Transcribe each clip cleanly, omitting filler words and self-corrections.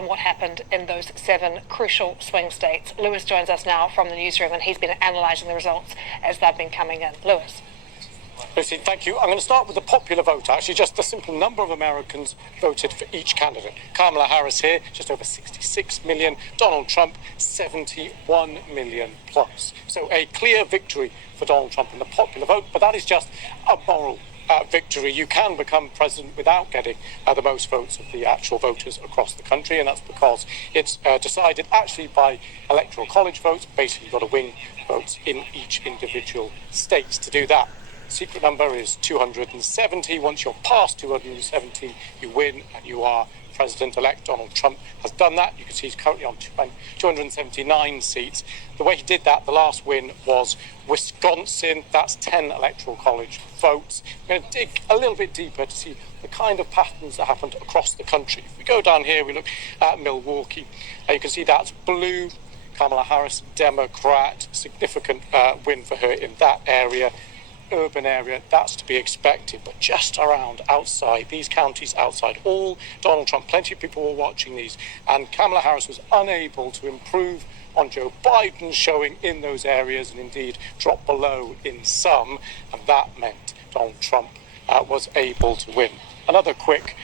and what happened in those 7 crucial swing states. Lewis joins us now from the newsroom, and he's been analysing the results as they've been coming in. Lewis. Lucy, thank you. I'm going to start with the popular vote, actually, just the simple number of Americans voted for each candidate. Kamala Harris here, just over 66 million. Donald Trump, 71 million plus. So a clear victory for Donald Trump in the popular vote, but that is just a moral victory. You can become president without getting the most votes of the actual voters across the country, and that's because it's decided actually by electoral college votes. Basically, you've got to win votes in each individual state to do that. Secret number is 270. Once you're past 270, you win and you are President-elect. Donald Trump has done that. You can see he's currently on 279 seats. The way he did that, the last win was Wisconsin. That's 10 electoral college votes. We're going to dig a little bit deeper to see the kind of patterns that happened across the country. If we go down here, we look at Milwaukee. You can see that's blue. Kamala Harris, Democrat, significant win for her in that area. Urban area, that's to be expected, but just around outside these counties, outside all Donald Trump, plenty of people were watching these, and Kamala Harris was unable to improve on Joe Biden's showing in those areas, and indeed drop below in some, and that meant Donald Trump was able to win. Another quick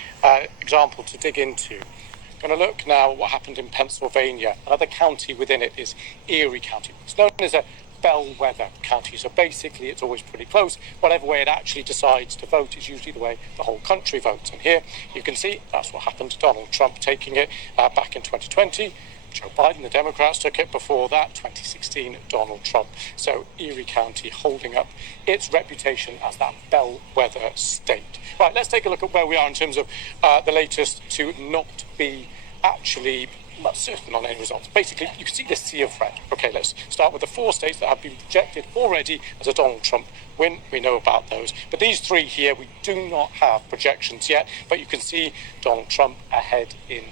example to dig into. I'm going to look now at what happened in Pennsylvania. Another county within it is Erie County. It's known as a bellwether county, so basically it's always pretty close. Whatever way it actually decides to vote is usually the way the whole country votes, and here you can see that's what happened to Donald Trump taking it back in 2020. Joe Biden, the Democrats, took it before that, 2016, Donald Trump. So Erie County holding up its reputation as that bellwether state. Right, let's take a look at where we are in terms of the latest to not be actually certain on any results. Basically, you can see this sea of red. Okay, let's start with the 4 states that have been projected already as a Donald Trump win. We know about those. But these 3 here, we do not have projections yet, but you can see Donald Trump ahead in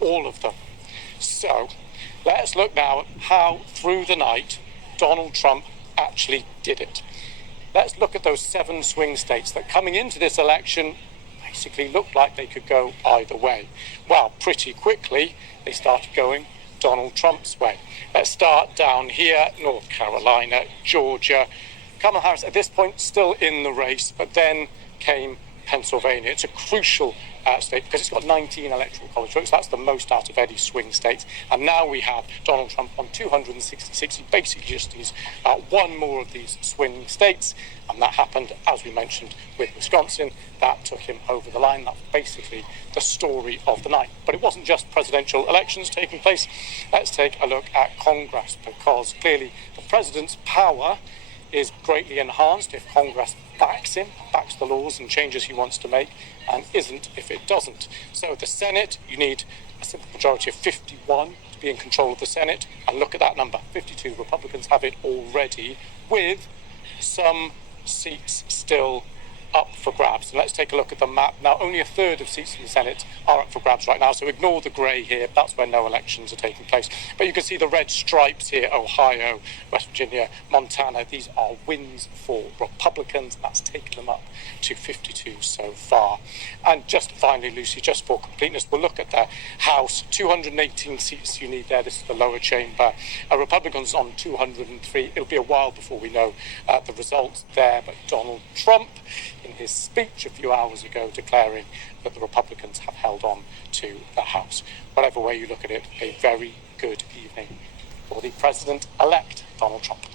all of them. So let's look now at how, through the night, Donald Trump actually did it. Let's look at those 7 swing states that coming into this election basically looked like they could go either way. Well, pretty quickly, they started going Donald Trump's way. Let's start down here, North Carolina, Georgia. Kamala Harris, at this point, still in the race, but then came Pennsylvania. It's a crucial state because it's got 19 electoral college votes. That's the most out of any swing state. And now we have Donald Trump on 266. He basically just needs one more of these swing states. And that happened, as we mentioned, with Wisconsin. That took him over the line. That's basically the story of the night. But it wasn't just presidential elections taking place. Let's take a look at Congress, because clearly the president's power is greatly enhanced if Congress backs him, backs the laws and changes he wants to make, and isn't if it doesn't. So the Senate, you need a simple majority of 51 to be in control of the Senate, and look at that number, 52. Republicans have it already, with some seats still up for grabs. And let's take a look at the map. Now, only a third of seats in the Senate are up for grabs right now, so ignore the grey here. That's where no elections are taking place. But you can see the red stripes here, Ohio, West Virginia, Montana. These are wins for Republicans. That's taken them up to 52 so far. And just finally, Lucy, just for completeness, we'll look at the House. 218 seats you need there. This is the lower chamber. Republicans on 203. It'll be a while before we know the results there. But Donald Trump, in his speech a few hours ago, declaring that the Republicans have held on to the House. Whatever way you look at it, a very good evening for the President-elect, Donald Trump.